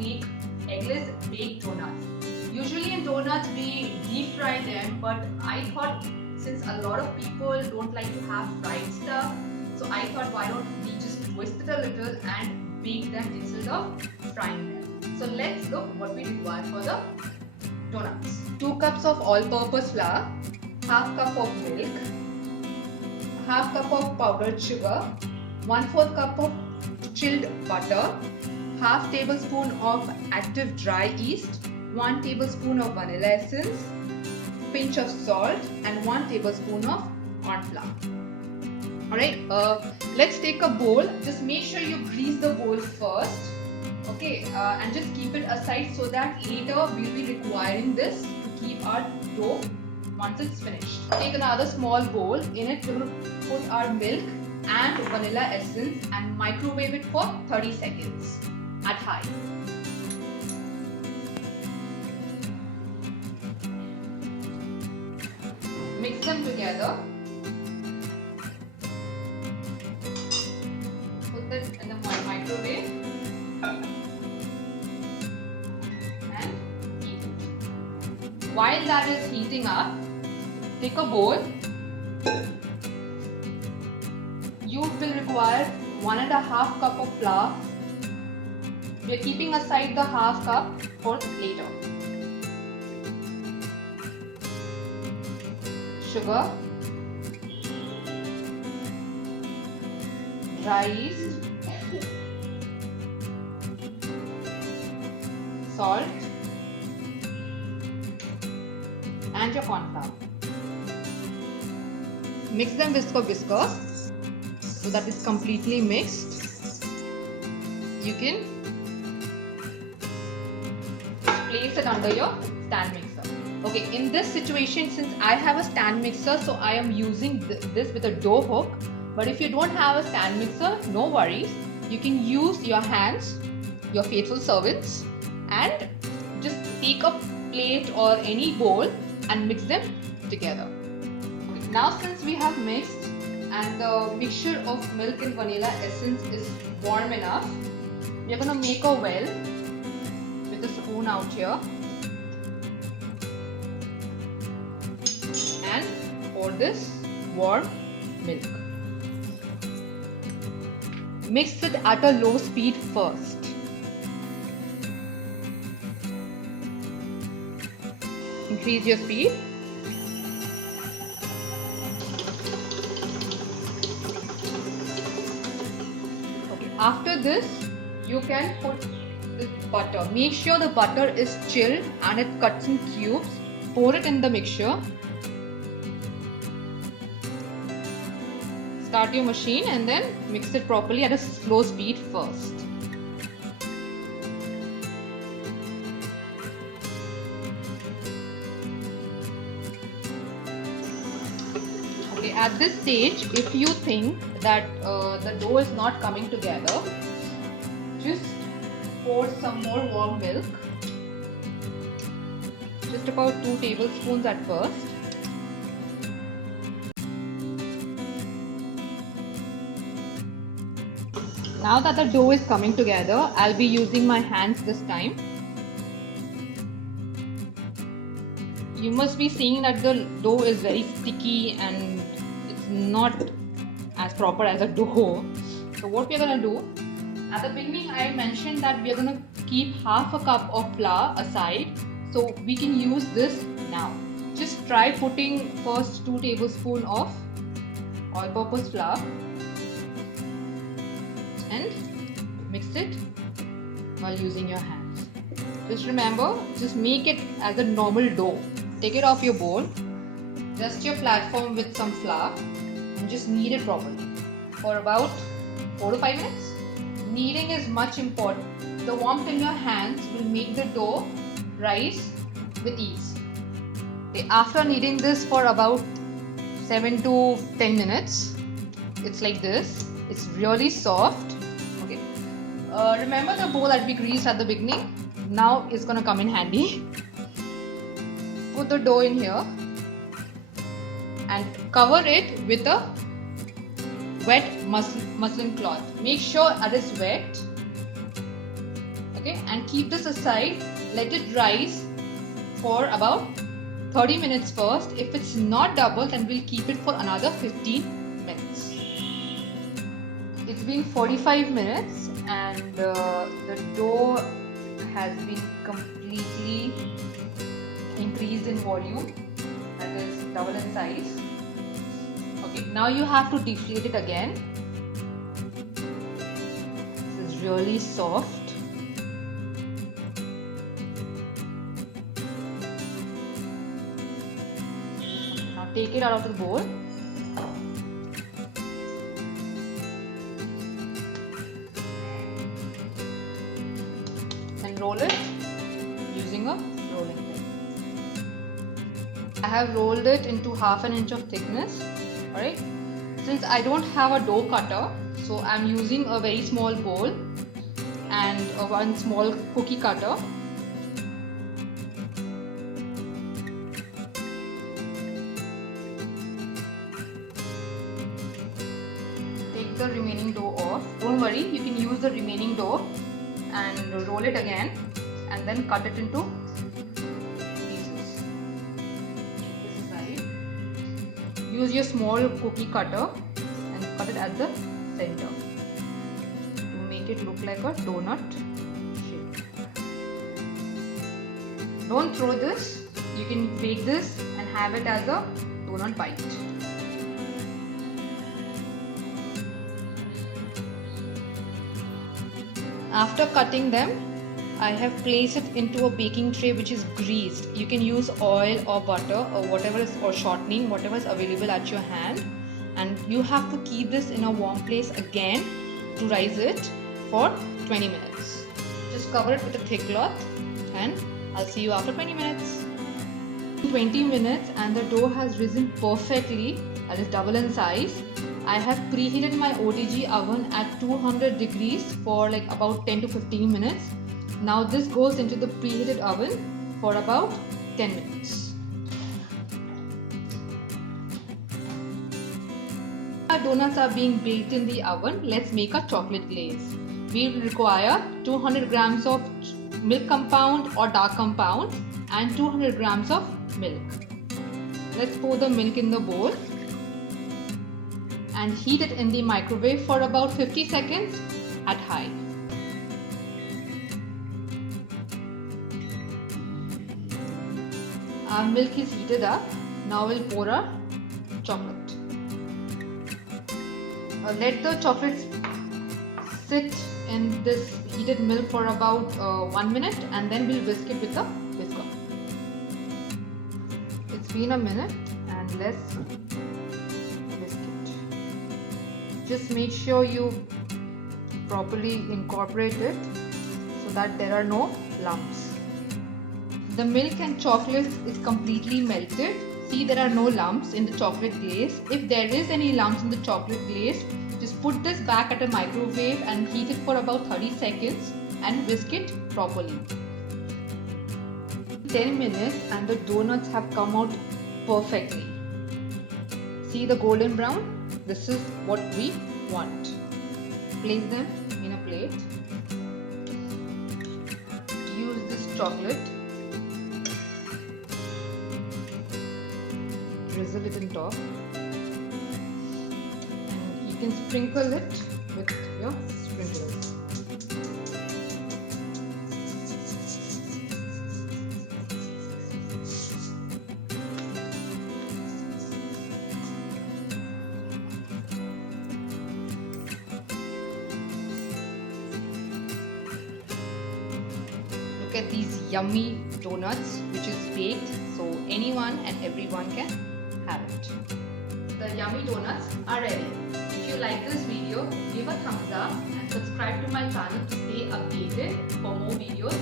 make eggless baked donuts. Usually in donuts we deep fry them, but I thought since a lot of people don't like to have fried stuff, so I thought why don't we just twist it a little and bake them instead of frying them. So let's look what we require for the donuts. 2 cups of all-purpose flour, half cup of milk, half cup of powdered sugar, 1/4 cup of chilled butter, half tablespoon of active dry yeast, 1 tablespoon of vanilla essence, pinch of salt, and 1 tablespoon of corn flour. Alright, let's take a bowl. Just make sure you grease the bowl first. Okay, and just keep it aside so that later we'll be requiring this to keep our dough once it's finished. Take another small bowl. In it we're going to put our milk and vanilla essence and microwave it for 30 seconds at high. Mix them together. Put it in the microwave and heat it. While that is heating up, take a bowl. You will require 1.5 cup of flour. We are keeping aside the half cup for later. Sugar, dry yeast, salt, and your corn flour. Mix them whisker so that it's completely mixed. You can place it under your stand mixer. Okay, in this situation, since I have a stand mixer, so I am using this with a dough hook. But if you don't have a stand mixer, no worries. You can use your hands, your faithful servants, and just take a plate or any bowl and mix them together. Okay, now since we have mixed and the mixture of milk and vanilla essence is warm enough, we are going to make a well with a spoon out here. And pour this warm milk. Mix it at a low speed first. Increase your speed. Okay. After this, you can put the butter. Make sure the butter is chilled and it cuts in cubes. Pour it in the mixture. Start your machine and then mix it properly at a slow speed first. Okay, at this stage, if you think that the dough is not coming together, just pour some more warm milk. Just about 2 tablespoons at first. Now that the dough is coming together, I'll be using my hands this time. You must be seeing that the dough is very sticky and it's not as proper as a dough. So what we're going to do, at the beginning I mentioned that we're going to keep half a cup of flour aside, so we can use this now. Just try putting first 2 tablespoons of all-purpose flour and mix it while using your hands. Just remember, just make it as a normal dough. Take it off your bowl, dust your platform with some flour and just knead it properly for about 4 to 5 minutes. Kneading is much important. The warmth in your hands will make the dough rise with ease. Okay, after kneading this for about 7 to 10 minutes, it's like this. It's really soft. Okay. Remember the bowl that we greased at the beginning? Now it's gonna come in handy. Put the dough in here and cover it with a wet muslin cloth. Make sure that it's wet. Okay, and keep this aside. Let it rise for about 30 minutes first. If it's not double, then we'll keep it for another 15 minutes. It's been 45 minutes and the dough has been completely increased in volume, that is double in size. Okay, now you have to deflate it again. This is really soft. Now take it out of the bowl. And roll it using a rolling pin. I have rolled it into half an inch of thickness. Alright. Since I don't have a dough cutter, so I'm using a very small bowl and one small cookie cutter. Take the remaining dough off. Don't worry, you can use the remaining dough and roll it again and then cut it into pieces. This side. Use your small cookie cutter and cut it at the center to make it look like a donut shape. Don't throw this. You can bake this and have it as a donut bite. After cutting them, I have placed it into a baking tray which is greased. You can use oil or butter or whatever is, or shortening, whatever is available at your hand. And you have to keep this in a warm place again to rise it for 20 minutes. Just cover it with a thick cloth and I'll see you after 20 minutes. 20 minutes and the dough has risen perfectly, that is double in size. I have preheated my OTG oven at 200 degrees for like about 10 to 15 minutes. Now this goes into the preheated oven for about 10 minutes. Our donuts are being baked in the oven. Let's make a chocolate glaze. We will require 200 grams of milk compound or dark compound and 200 grams of milk. Let's pour the milk in the bowl and heat it in the microwave for about 50 seconds at high. Our milk is heated up. Now we'll pour our chocolate. Let the chocolate sit in this heated milk for about 1 minute and then we'll whisk it with a whisker. It's been a minute and let's whisk it. Just make sure you properly incorporate it so that there are no lumps. The milk and chocolate is completely melted. See, there are no lumps in the chocolate glaze. If there is any lumps in the chocolate glaze, just put this back at a microwave and heat it for about 30 seconds and whisk it properly. 10 minutes and the donuts have come out perfectly. See the golden brown? This is what we want. Place them in a plate. Use this chocolate. Drizzle it on top. And you can sprinkle it with your sprinklers. Look at these yummy donuts which is baked, so anyone and everyone can have it. The yummy donuts are ready. If you like this video, give a thumbs up and subscribe to my channel to stay updated for more videos.